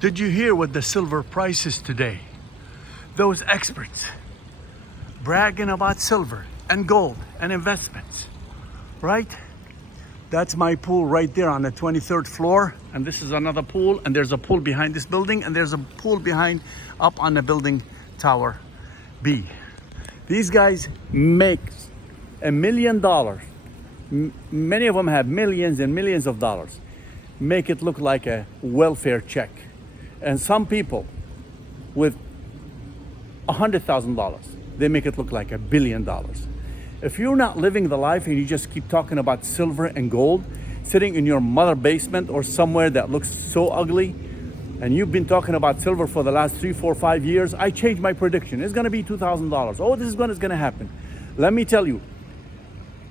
Did you hear what the silver price is today? Those experts bragging about silver and gold and investments, right? That's my pool right there on the 23rd floor. And this is another pool. And there's a pool behind this building. And there's a pool behind up on the building tower B. These guys make $1 million. Many of them have millions and millions of dollars. Make it look like a welfare check. And some people with $100,000, they make it look like $1 billion. If you're not living the life and you just keep talking about silver and gold, sitting in your mother basement or somewhere that looks so ugly, and you've been talking about silver for the last 3, 4, 5 years, I changed my prediction. It's gonna be $2,000. Oh, this is when it's gonna happen. Let me tell you,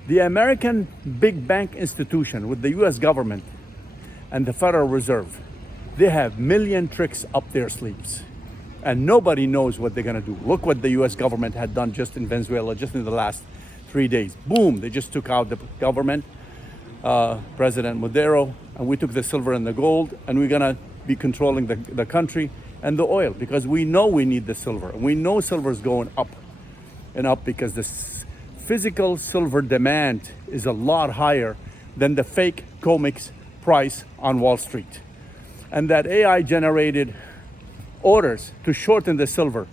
the American big bank institution with the US government and the Federal Reserve, they have million tricks up their sleeves. And nobody knows what they're gonna do. Look what the US government had done just in Venezuela, just in the last 3 days. Boom, they just took out the government, President Maduro, and we took the silver and the gold, and we're gonna be controlling the country and the oil, because we know we need the silver. We know silver is going up and up because the physical silver demand is a lot higher than the fake COMEX price on Wall Street. And that AI generated orders to shorten the silver,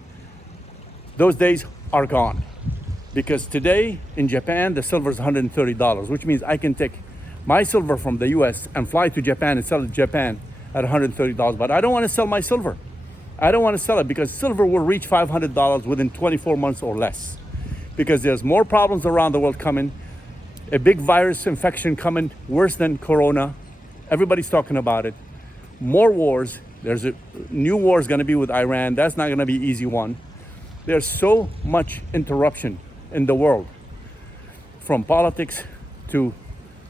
those days are gone. Because today in Japan, the silver is $130, which means I can take my silver from the US and fly to Japan and sell it to Japan at $130. But I don't want to sell my silver. I don't want to sell it because silver will reach $500 within 24 months or less. Because there's more problems around the world coming. A big virus infection coming, worse than Corona. Everybody's talking about it. More wars. There's a new war is going to be with Iran. That's not going to be an easy one. There's so much interruption in the world, from politics to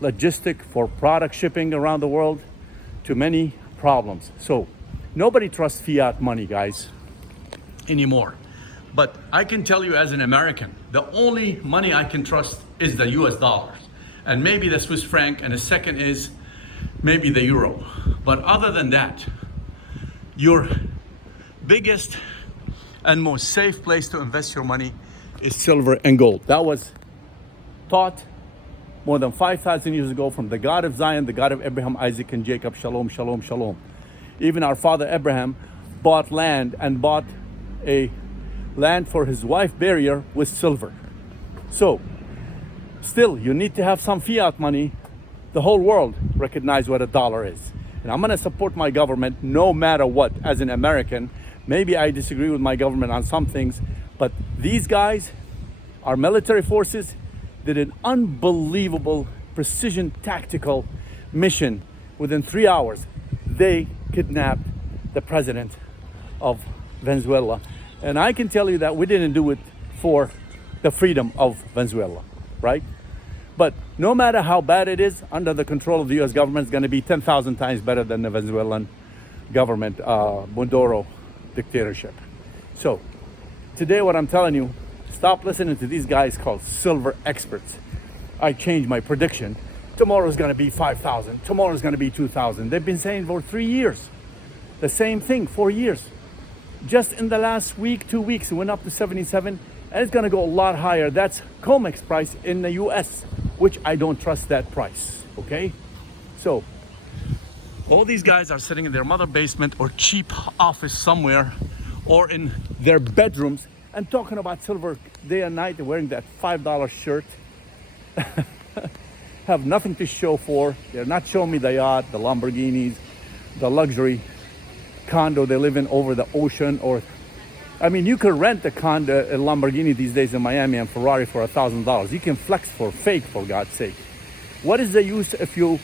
logistic for product shipping around the world to many problems. So nobody trusts fiat money, guys, anymore. But I can tell you as an American, the only money I can trust is the US dollars, and maybe the Swiss franc, and the second is maybe the euro. But other than that, your biggest and most safe place to invest your money is silver and gold. That was taught more than 5,000 years ago from the God of Zion, the God of Abraham, Isaac, and Jacob. Shalom, shalom, shalom. Even our father Abraham bought land and bought a land for his wife burial with silver. So still, you need to have some fiat money. The whole world recognize what a dollar is. And I'm gonna support my government no matter what as an American. Maybe I disagree with my government on some things, but these guys, our military forces, did an unbelievable precision tactical mission. Within 3 hours, they kidnapped the president of Venezuela. And I can tell you that we didn't do it for the freedom of Venezuela, right? But no matter how bad it is, under the control of the US government, it's gonna be 10,000 times better than the Venezuelan government, Maduro dictatorship. So today what I'm telling you, stop listening to these guys called silver experts. I changed my prediction. Tomorrow's gonna be 5,000. Tomorrow's gonna be 2,000. They've been saying for 3 years. The same thing, 4 years. Just in the last week, 2 weeks, it went up to 77, and it's gonna go a lot higher. That's COMEX price in the US, which I don't trust that price, okay? So, all these guys are sitting in their mother basement or cheap office somewhere, or in their bedrooms, and talking about silver day and night. They're wearing that $5 shirt. Have nothing to show for. They're not showing me the yacht, the Lamborghinis, the luxury condo they live in over the ocean. Or, I mean, you could rent a condo, a Lamborghini these days in Miami and Ferrari for $1,000. You can flex for fake, for God's sake. What is the use if you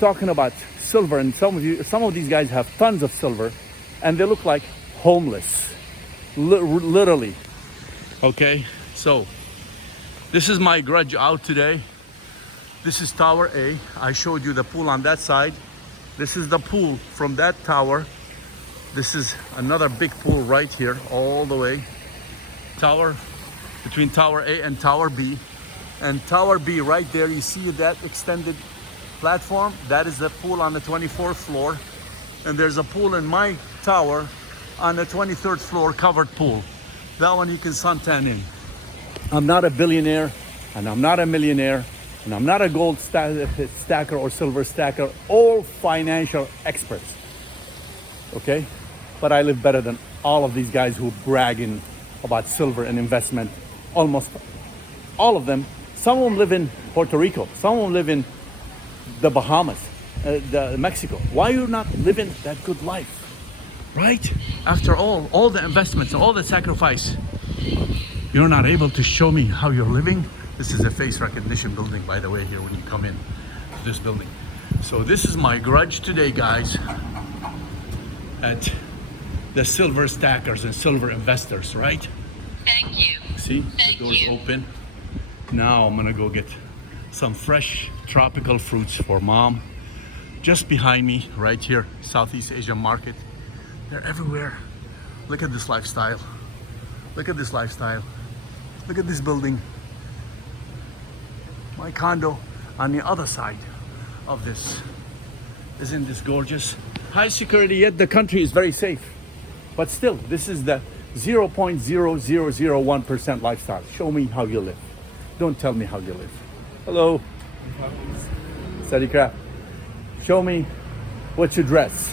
talking about silver? And some of these guys have tons of silver, and they look like homeless, literally. Okay, so this is my garage out today. This is Tower A. I showed you the pool on that side. This is the pool from that tower. This is another big pool right here, all the way. Tower, between Tower A and Tower B. And Tower B right there, you see that extended platform? That is the pool on the 24th floor. And there's a pool in my tower on the 23rd floor, covered pool. That one you can suntan in. I'm not a billionaire, and I'm not a millionaire, and I'm not a gold stacker or silver stacker, all financial experts, okay? But I live better than all of these guys who bragging about silver and investment. Almost all of them. Some of them live in Puerto Rico. Some of them live in the Bahamas, Mexico. Why are you not living that good life, right? After all the investments, all the sacrifice, you're not able to show me how you're living. This is a face recognition building, by the way, here when you come in to this building. So this is my grudge today, guys, at the silver stackers and silver investors, right? Thank you. See, Thank the door's you. open. Now I'm gonna go get some fresh tropical fruits for mom. Just behind me, right here, Southeast Asia Market. They're everywhere. Look at this lifestyle. Look at this lifestyle. Look at this building. My condo on the other side of this. Isn't this gorgeous? High security, yet the country is very safe. But still, this is the 0.0001% lifestyle. Show me how you live. Don't tell me how you live. Hello. Study crap. Show me what you dress,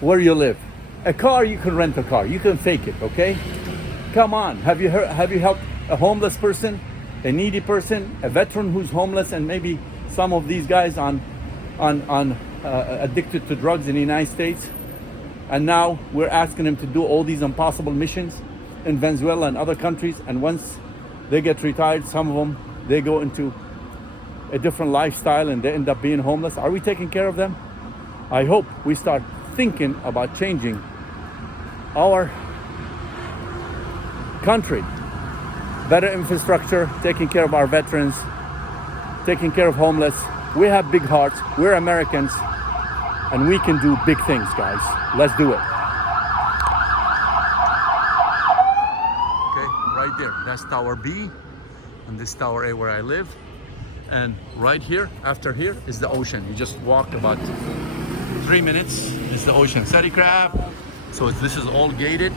where you live. A car, you can rent a car. You can fake it, okay? Come on. Have you helped a homeless person, a needy person, a veteran who's homeless, and maybe some of these guys on addicted to drugs in the United States? And now we're asking them to do all these impossible missions in Venezuela and other countries. And once they get retired, some of them, they go into a different lifestyle and they end up being homeless. Are we taking care of them? I hope we start thinking about changing our country. Better infrastructure, taking care of our veterans, taking care of homeless. We have big hearts. We're Americans. And we can do big things, guys. Let's do it. Okay, right there. That's Tower B. And this Tower A where I live. And right here, after here, is the ocean. You just walk about 3 minutes. It's the ocean. Seti crab. So this is all gated.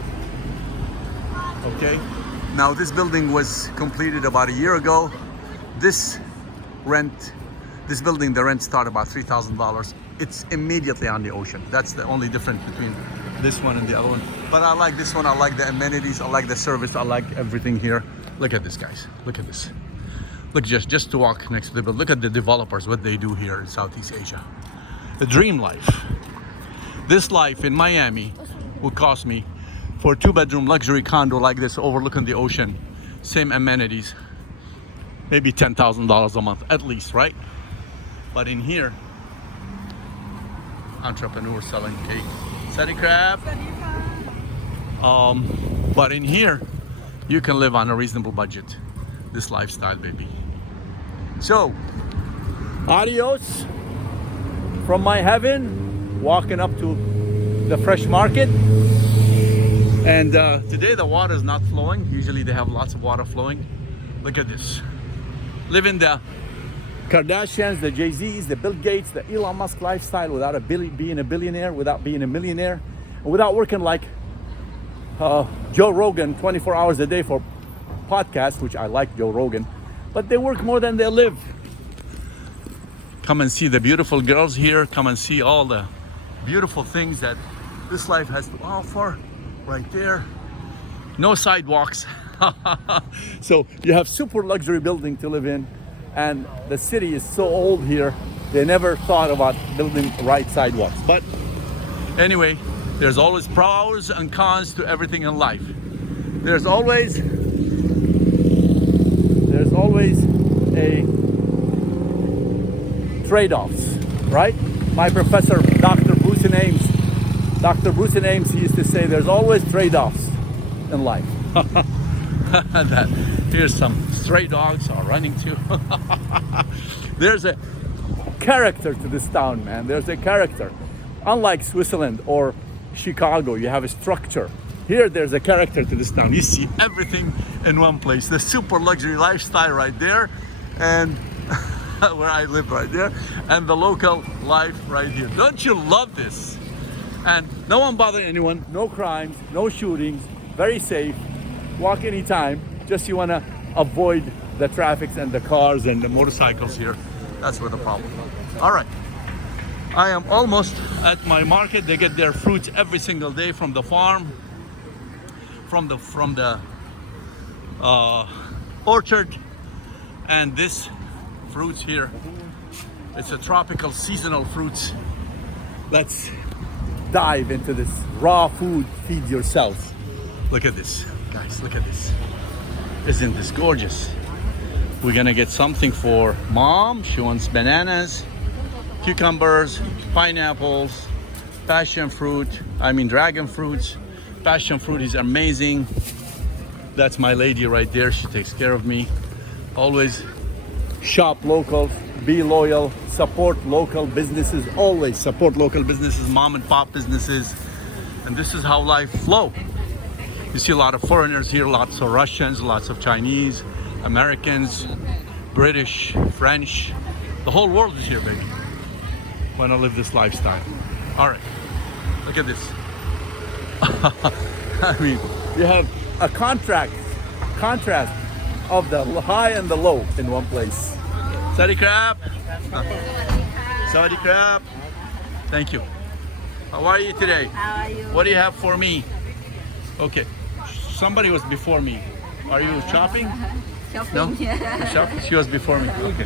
Okay. Now this building was completed about a year ago. This building, the rent started about $3,000. It's immediately on the ocean. That's the only difference between this one and the other one. But I like this one. I like the amenities. I like the service. I like everything here. Look at this, guys. Look at this. Look, just to walk next to the building. Look at the developers, what they do here in Southeast Asia. The dream life. This life in Miami would cost me, for a 2-bedroom luxury condo like this overlooking the ocean, same amenities, maybe $10,000 a month at least, right? But in here, entrepreneur selling cake. Seti crab. But in here, you can live on a reasonable budget. This lifestyle, baby. So, adios from my heaven, walking up to the fresh market. And today the water is not flowing. Usually they have lots of water flowing. Look at this. Living the Kardashians, the Jay-Z's, the Bill Gates, the Elon Musk lifestyle without being a billionaire, without being a millionaire, and without working like Joe Rogan 24 hours a day for podcasts, which I like Joe Rogan, but they work more than they live. Come and see the beautiful girls here. Come and see all the beautiful things that this life has to offer right there. No sidewalks. So you have super luxury building to live in, and the city is so old here, they never thought about building right sidewalks. But anyway, there's always pros and cons to everything in life. There's always a trade-offs, right? My professor, Dr. Bruce Ames, he used to say there's always trade-offs in life. Here's some stray dogs are running too. There's a character to this town, man. There's a character. Unlike Switzerland or Chicago, you have a structure. Here, there's a character to this town. You see everything in one place. The super luxury lifestyle right there, and where I live right there, and the local life right here. Don't you love this? And no one bothering anyone, no crimes, no shootings, very safe. Walk anytime. Just you want to avoid the traffic and the cars and the motorcycles here. That's where the problem is. All right. I am almost at my market. They get their fruits every single day from the farm, from the orchard. And this fruits here, it's a tropical seasonal fruits. Let's dive into this raw food. Feed yourself. Look at this, guys. Look at this. Isn't this gorgeous? We're gonna get something for mom. She wants bananas, cucumbers, pineapples, passion fruit. Dragon fruits. Passion fruit is amazing. That's my lady right there. She takes care of me. Always shop local, be loyal, support local businesses. Always support local businesses, mom and pop businesses. And this is how life flow. You see a lot of foreigners here, lots of Russians, lots of Chinese, Americans, British, French. The whole world is here, baby. Want to live this lifestyle. All right, look at this. You have a contrast of the high and the low in one place. Sawadee krap. Sawadee krap. Thank you. How are you today? How are you? What do you have for me? Okay. Somebody was before me. Are you shopping? Shopping. No? Shopping? She was before me. Okay.